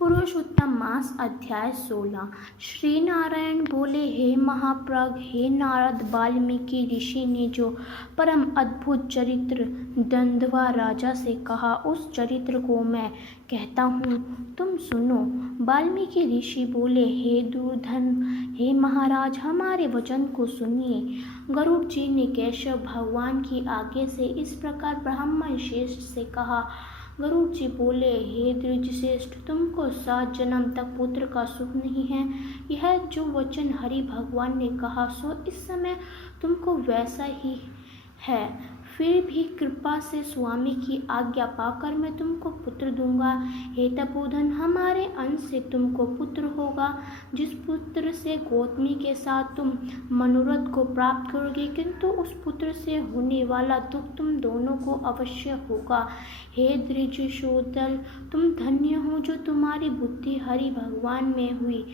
पुरुषोत्तम मास अध्याय 16। श्री नारायण बोले, हे महाप्रज्ञ, हे नारद, वाल्मीकि ऋषि ने जो परम अद्भुत चरित्र दंडवा राजा से कहा, उस चरित्र को मैं कहता हूँ, तुम सुनो। वाल्मीकि ऋषि बोले, हे दुर्धन, हे महाराज, हमारे वचन को सुनिए। गरुड़ जी ने केशव भगवान की आज्ञा से इस प्रकार ब्राह्मण श्रेष्ठ से कहा। गरुड़ जी बोले, हे द्विजश्रेष्ठ, तुमको 7 जन्म तक पुत्र का सुख नहीं है। यह जो वचन हरि भगवान ने कहा सो इस समय तुमको वैसा ही है। फिर भी कृपा से स्वामी की आज्ञा पाकर मैं तुमको पुत्र दूंगा। हे तपोधन, हमारे अंश से तुमको पुत्र होगा। जिस पुत्र से गौतमी के साथ तुम मनोरथ को प्राप्त करोगे, किंतु उस पुत्र से होने वाला दुख तुम दोनों को अवश्य होगा। हे द्विजोदल, तुम धन्य हो जो तुम्हारी बुद्धि हरि भगवान में हुई।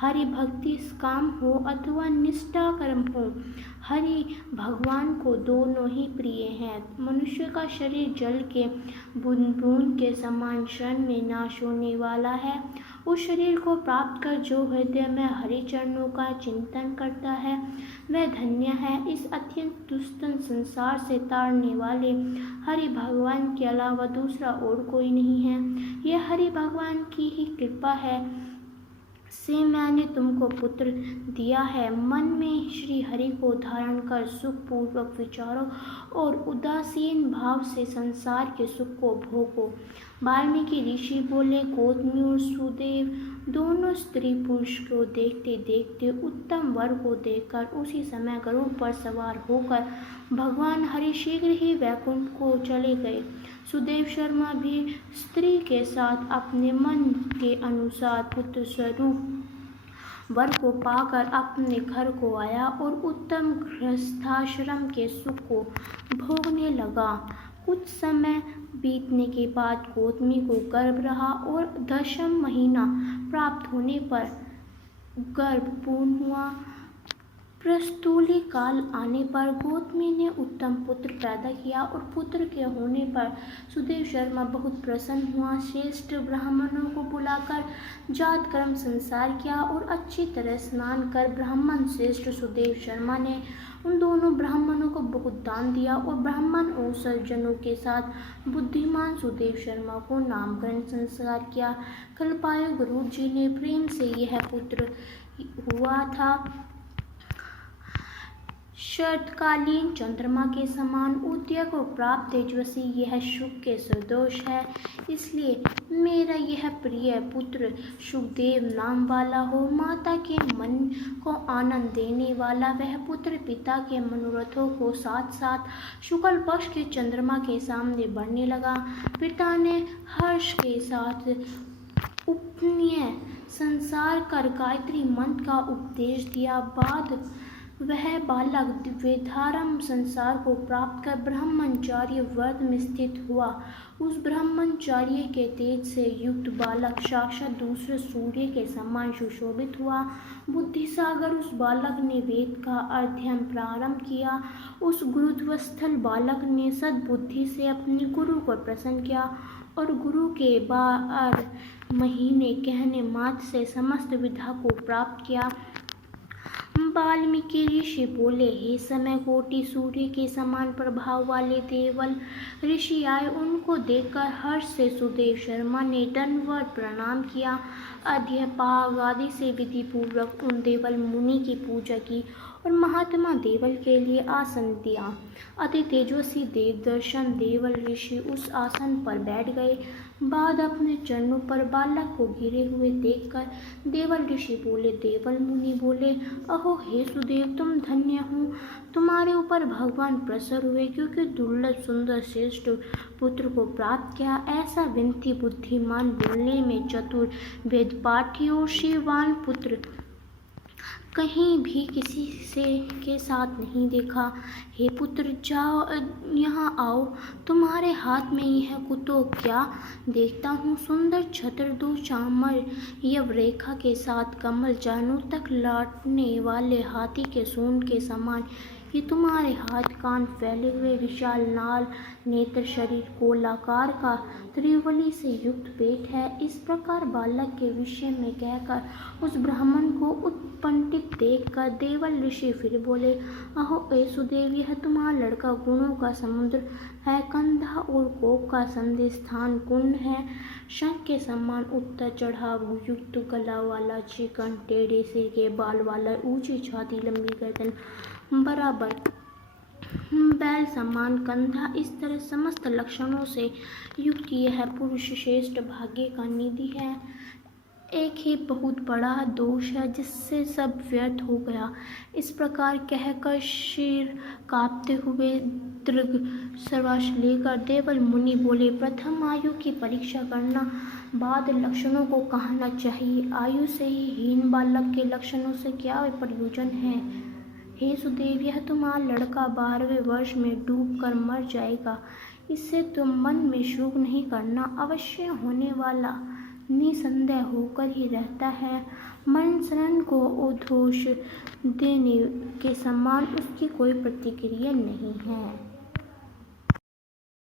हरि भक्ति काम हो अथवा निष्ठा कर्म हो, हरि भगवान को दोनों ही प्रिय हैं। मनुष्य का शरीर जल के बूंद बूंद के समान क्षण में नाश होने वाला है। उस शरीर को प्राप्त कर जो हृदय में हरि चरणों का चिंतन करता है, वह धन्य है। इस अत्यंत दुष्टन संसार से तारने वाले हरि भगवान के अलावा दूसरा और कोई नहीं है। यह हरि भगवान की ही कृपा है से मैंने तुमको पुत्र दिया है। मन में श्री हरि को धारण कर सुखपूर्वक विचारो और उदासीन भाव से संसार के सुख को भोगो। वाल्मीकि ऋषि बोले, गौतमी और सुदेव दोनों स्त्री पुरुष को देखते देखते उत्तम वर को देखकर उसी समय गरुड़ पर सवार होकर भगवान हरि शीघ्र ही वैकुंठ को चले गए। सुदेव शर्मा भी स्त्री के साथ अपने मन के अनुसार पुत्र स्वरूप वर को पाकर अपने घर को आया और उत्तम गृहस्थाश्रम के सुख को भोगने लगा। कुछ समय बीतने के बाद गौतमी को गर्भ रहा और 10वां महीना प्राप्त होने पर गर्भ पूर्ण हुआ। प्रस्तुली काल आने पर गौतमी ने उत्तम पुत्र पैदा किया और पुत्र के होने पर सुदेव शर्मा बहुत प्रसन्न हुआ। श्रेष्ठ ब्राह्मणों को बुलाकर जात कर्म संसार किया और अच्छी तरह स्नान कर ब्राह्मण श्रेष्ठ सुदेव शर्मा ने उन दोनों ब्राह्मणों को बहुत दान दिया और ब्राह्मण और सज्जनों के साथ बुद्धिमान सुदेव शर्मा को नामकरण संस्कार किया। कल्पायु गरुड़ जी ने प्रेम से यह पुत्र हुआ था। शरतकालीन चंद्रमा के समान उद्योग और प्राप्त तेजस्वी यह सुख के सदोष है। इसलिए मेरा यह प्रिय पुत्र सुखदेव नाम वाला हो। माता के मन को आनंद देने वाला वह पुत्र पिता के मनोरथों को साथ साथ शुक्ल पक्ष के चंद्रमा के सामने बढ़ने लगा। पिता ने हर्ष के साथ उपनयन संसार कर गायत्री मंत्र का उपदेश दिया। बाद वह बालक वेदारंभ संसार को प्राप्त कर ब्रह्मचार्य व्रत में स्थित हुआ। उस ब्रह्मचार्य के तेज से युक्त बालक साक्षात दूसरे सूर्य के समान सुशोभित हुआ। बुद्धि सागर उस बालक ने वेद का अध्ययन प्रारंभ किया। उस गुरुत्वस्थल बालक ने सद्बुद्धि से अपने गुरु को प्रसन्न किया और गुरु के 12 महीने कहने मात्र से समस्त विद्या को प्राप्त किया। वाल्मीकि ऋषि बोले, हे समय कोटि सूर्य के समान प्रभाव वाले देवल ऋषि आए। उनको देखकर हर्ष से सुदेव शर्मा ने दंडवत प्रणाम किया। अध्यपाग आदि से विधि पूर्वक उन देवल मुनि की पूजा की और महात्मा देवल के लिए आसन दिया। अति तेजस्वी देव दर्शन देवल ऋषि उस आसन पर बैठ गए। बाद अपने चरणों पर बालक को गिरे हुए देखकर देवल ऋषि बोले, देवल मुनि बोले, अहो हे सुदेव, तुम धन्य हो। तुम्हारे ऊपर भगवान प्रसन्न हुए क्योंकि दुर्लभ सुंदर श्रेष्ठ पुत्र को प्राप्त किया। ऐसा विनती बुद्धिमान, बोलने में चतुर, वेद पाठी और शिवान पुत्र कहीं भी किसी से के साथ नहीं देखा। हे पुत्र, जाओ यहाँ आओ। तुम्हारे हाथ में यह कुतो क्या देखता हूँ? सुंदर छत्र दो चामर यव रेखा के साथ कमल जानू तक लौटने वाले हाथी के सूंड के समान ये तुम्हारे हाथ कान फैले हुए विशाल नाल नेत्र शरीर गोलाकार का त्रिवली से युक्त पेट है। इस प्रकार बालक के विषय में कहकर उस ब्राह्मण को उत्कंठित देखकर देवल ऋषि फिर बोले, अहो ए सुदेव, यह तुम्हारा लड़का गुणों का समुद्र है, कंधा और कोप का संधि स्थान कुंड है, शंख के समान उत्तर चढ़ाव युक्त गला वाला, चिकन टेढ़े सिर के बाल वाला, ऊंची छाती, लंबी गर्दन, बराबर बैल समान कंधा, इस तरह समस्त लक्षणों से युक्त यह पुरुष श्रेष्ठ भाग्य का निधि है। एक ही बहुत बड़ा दोष है जिससे सब व्यर्थ हो गया। इस प्रकार कहकर सिर कांपते हुए दीर्घ श्वास लेकर देवल मुनि बोले, प्रथम आयु की परीक्षा करना, बाद लक्षणों को कहना चाहिए। आयु से ही हीन बालक के लक्षणों से क्या प्रयोजन है। हे सुदेव, यह तुम्हारा लड़का 12वें वर्ष में डूब कर मर जाएगा। इससे तुम मन में शोक नहीं करना, अवश्य होने वाला निसंदेह होकर ही रहता है। मन शरण को उद्घोष देने के समान उसकी कोई प्रतिक्रिया नहीं है।